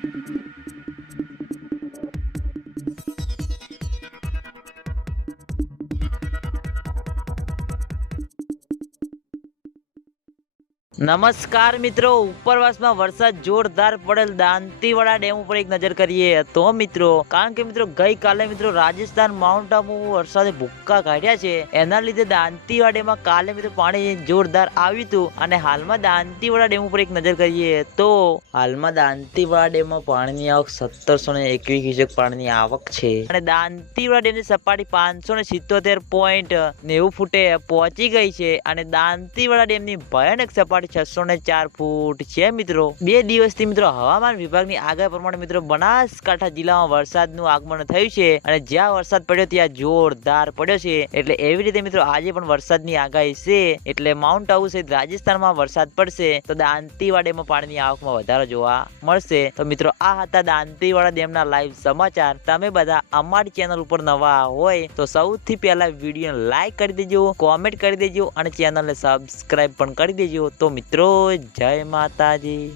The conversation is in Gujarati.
Thank you. નમસ્કાર મિત્રો, ઉપરવાસમાં વરસાદ જોરદાર પડેલ દાંતીવાડા ડેમ ઉપર એક નજર કરીએ તો મિત્રો, કારણ કે મિત્રો ગઈકાલે મિત્રો રાજસ્થાન માઉન્ટ આબુ વરસાદે ભૂક્કા કાઢ્યા છે. એના લીધે દાંતીવાડા ડેમમાં કાલે મિત્રો પાણી જોરદાર આવ્યું હતું અને હાલમાં દાંતીવાડા ડેમ ઉપર એક નજર કરીએ તો હાલમાં દાંતીવાડા ડેમમાં પાણીની આવક સત્તરસો ને એકવીસ ક્યુસેક પાણીની આવક છે. અને દાંતીવાડા ડેમની સપાટી પાંચસો ને સિત્તોતેર પોઈન્ટ નેવું ફૂટે પહોંચી ગઈ છે અને દાંતીવાડા ડેમની ભયાનક સપાટી છસો ને ચાર ફૂટ છે મિત્રો. બે દિવસથી મિત્રો હવામાન વિભાગની આગાહી પ્રમાણે મિત્રો બનાસકાંઠા જિલ્લામાં વરસાદનું આગમન થયું છે અને જ્યાં વરસાદ પડ્યો ત્યાં જોરદાર પડ્યો છે. એટલે એવી રીતે મિત્રો આજે પણ વરસાદની આગાહી છે. એટલે માઉન્ટ આબુ સહિત રાજસ્થાનમાં વરસાદ પડશે તો દાંતીવાડેમાં પાણીની આવકમાં વધારો જોવા મળશે. તો મિત્રો આ હતા દાંતીવાડા ડેમના લાઈવ સમાચાર. તમે બધા અમારી ચેનલ ઉપર નવા હોય તો સૌથી પહેલા વીડિયો લાઈક કરી દેજો કોમેન્ટ કરી દેજો અને ચેનલને સબસ્ક્રાઇબ પણ કરી દેજો. તો મિત્રો જય માતાજી.